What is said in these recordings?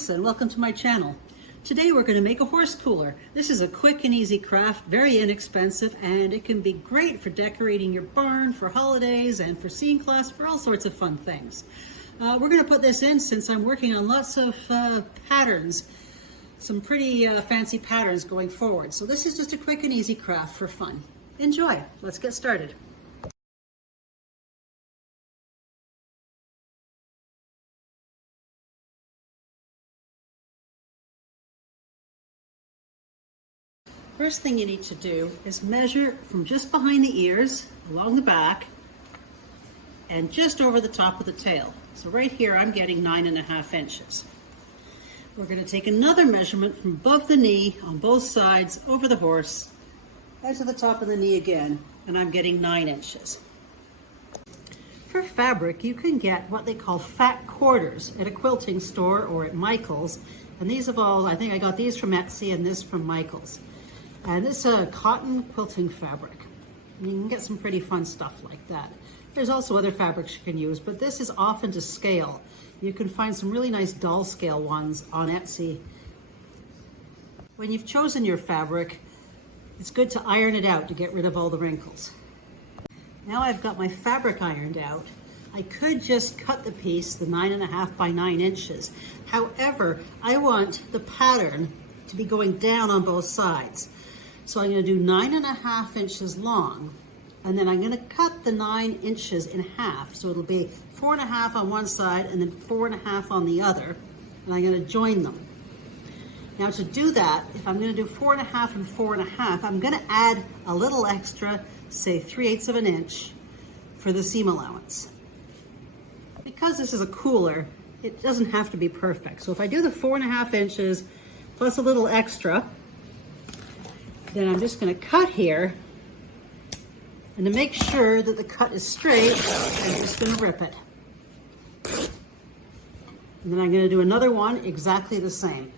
Lisa and welcome to my channel. Today we're going to make a horse cooler. This is a quick and easy craft, very inexpensive, and it can be great for decorating your barn for holidays and for scene class, for all sorts of fun things. We're going to put this in since I'm working on lots of patterns, some pretty fancy patterns going forward. So this is just a quick and easy craft for fun. Enjoy. Let's get started. First thing you need to do is measure from just behind the ears, along the back, and just over the top of the tail. So right here I'm getting 9.5 inches. We're going to take another measurement from above the knee on both sides over the horse, and to the top of the knee again, and I'm getting 9 inches. For fabric, you can get what they call fat quarters at a quilting store or at Michael's. And these have all, I think I got these from Etsy and this from Michael's. And this is a cotton quilting fabric. You can get some pretty fun stuff like that. There's also other fabrics you can use, but this is often to scale. You can find some really nice doll scale ones on Etsy. When you've chosen your fabric, it's good to iron it out to get rid of all the wrinkles. Now I've got my fabric ironed out. I could just cut the piece, the 9.5 by 9 inches. However, I want the pattern to be going down on both sides. So I'm going to do 9.5 inches long, and then I'm going to cut the 9 inches in half. So it'll be 4.5 on one side and then 4.5 on the other, and I'm going to join them. Now to do that, if I'm going to do 4.5 and 4.5, I'm going to add a little extra, say 3/8 of an inch for the seam allowance. Because this is a cooler, it doesn't have to be perfect. So if I do the 4.5 inches plus a little extra, then I'm just going to cut here, and to make sure that the cut is straight, I'm just going to rip it. And then I'm going to do another one exactly the same.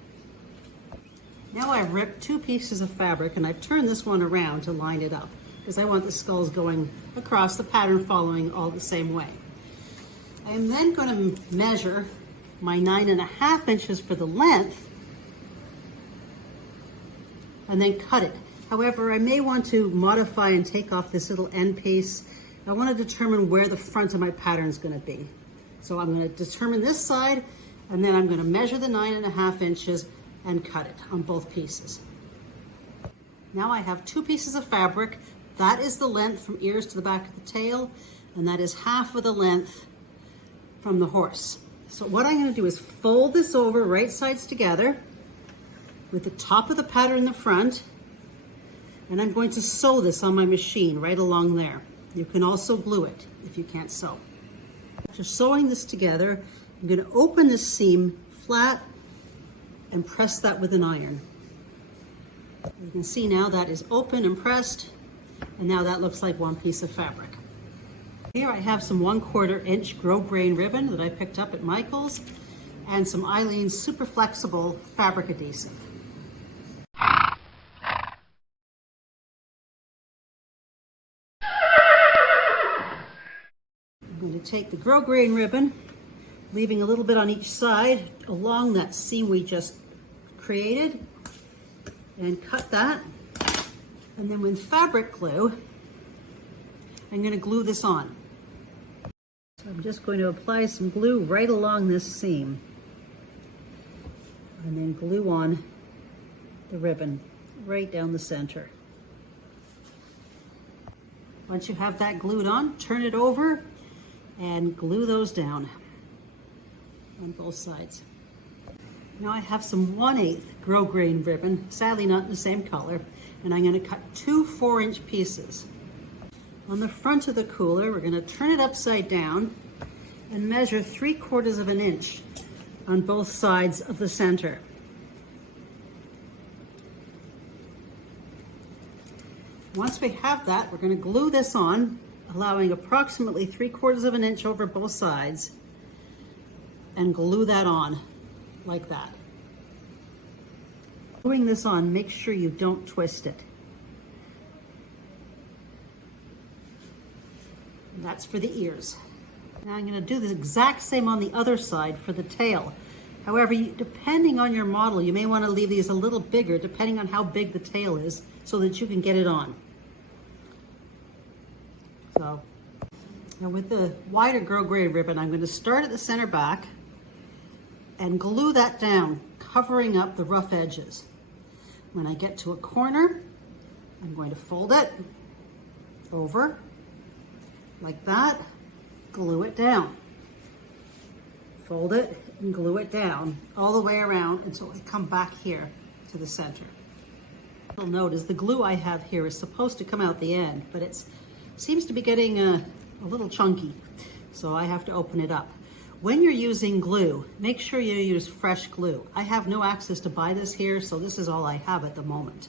Now I've ripped 2 pieces of fabric, and I've turned this one around to line it up because I want the skulls going across the pattern, following all the same way. I'm then going to measure my 9.5 inches for the length and then cut it. However, I may want to modify and take off this little end piece. I want to determine where the front of my pattern is going to be. So I'm going to determine this side, and then I'm going to measure the 9.5 inches and cut it on both pieces. Now I have 2 pieces of fabric. That is the length from ears to the back of the tail, and that is half of the length from the horse. So what I'm going to do is fold this over right sides together with the top of the pattern in the front, and I'm going to sew this on my machine right along there. You can also glue it if you can't sew. After sewing this together, I'm going to open this seam flat and press that with an iron. You can see now that is open and pressed, and now that looks like one piece of fabric. Here I have some 1/4 inch grosgrain ribbon that I picked up at Michael's, and some Eileen's super flexible fabric adhesive. I'm going to take the grosgrain ribbon, leaving a little bit on each side along that seam we just created, and cut that. And then with fabric glue, I'm going to glue this on. So I'm just going to apply some glue right along this seam, and then glue on the ribbon right down the center. Once you have that glued on, turn it over and glue those down on both sides. Now I have some 1/8 grosgrain ribbon, sadly not in the same color, and I'm going to cut 2 4-inch pieces. On the front of the cooler, we're going to turn it upside down and measure 3/4 of an inch on both sides of the center. Once we have that, we're going to glue this on, allowing approximately 3/4 of an inch over both sides, and glue that on like that. Gluing this on, make sure you don't twist it. And that's for the ears. Now I'm going to do the exact same on the other side for the tail. However, depending on your model, you may want to leave these a little bigger depending on how big the tail is so that you can get it on. So now with the wider grosgrain ribbon, I'm going to start at the center back and glue that down, covering up the rough edges. When I get to a corner, I'm going to fold it over like that, glue it down. Fold it and glue it down all the way around until I come back here to the center. You'll notice the glue I have here is supposed to come out the end, but it seems to be getting a little chunky, so I have to open it up. When you're using glue, make sure you use fresh glue. I have no access to buy this here, so this is all I have at the moment.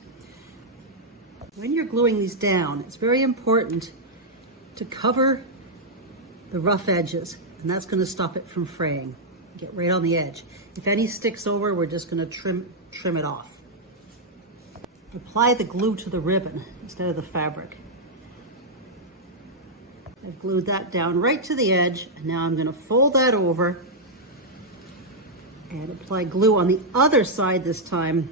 When you're gluing these down, it's very important to cover the rough edges, and that's going to stop it from fraying. Get right on the edge. If any sticks over, we're just going to trim it off. Apply the glue to the ribbon instead of the fabric. I've glued that down right to the edge, and now I'm going to fold that over and apply glue on the other side this time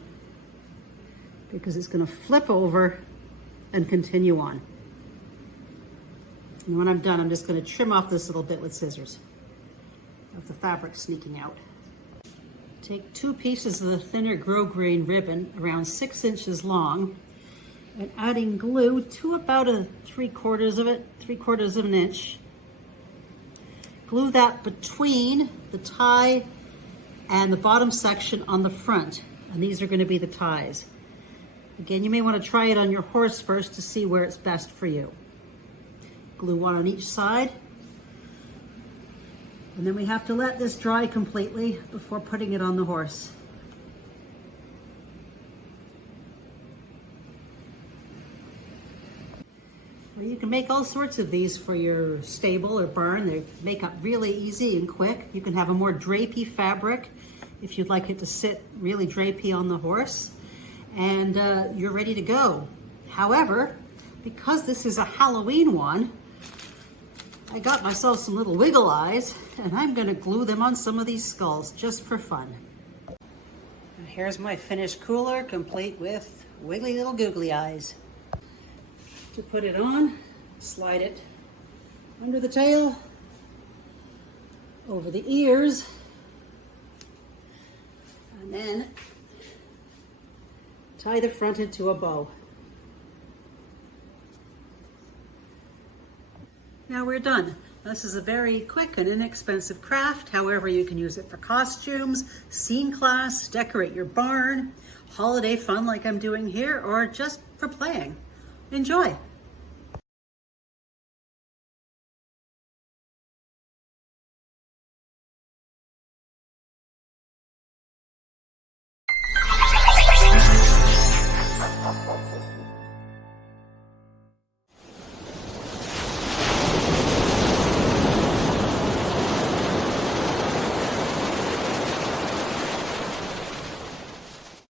because it's going to flip over and continue on. And when I'm done, I'm just going to trim off this little bit with scissors of the fabric sneaking out. Take 2 pieces of the thinner grosgrain ribbon around 6 inches long and adding glue to about 3/4 of it, 3/4 of an inch. Glue that between the tie and the bottom section on the front, and these are going to be the ties. Again, you may want to try it on your horse first to see where it's best for you. Glue one on each side, and then we have to let this dry completely before putting it on the horse. You can make all sorts of these for your stable or barn. They make up really easy and quick. You can have a more drapey fabric if you'd like it to sit really drapey on the horse, and you're ready to go. However, because this is a Halloween one, I got myself some little wiggle eyes, and I'm going to glue them on some of these skulls just for fun. And here's my finished cooler, complete with wiggly little googly eyes. To put it on, slide it under the tail, over the ears, and then tie the front into a bow. Now we're done. This is a very quick and inexpensive craft. However, you can use it for costumes, scene class, decorate your barn, holiday fun like I'm doing here, or just for playing. Enjoy.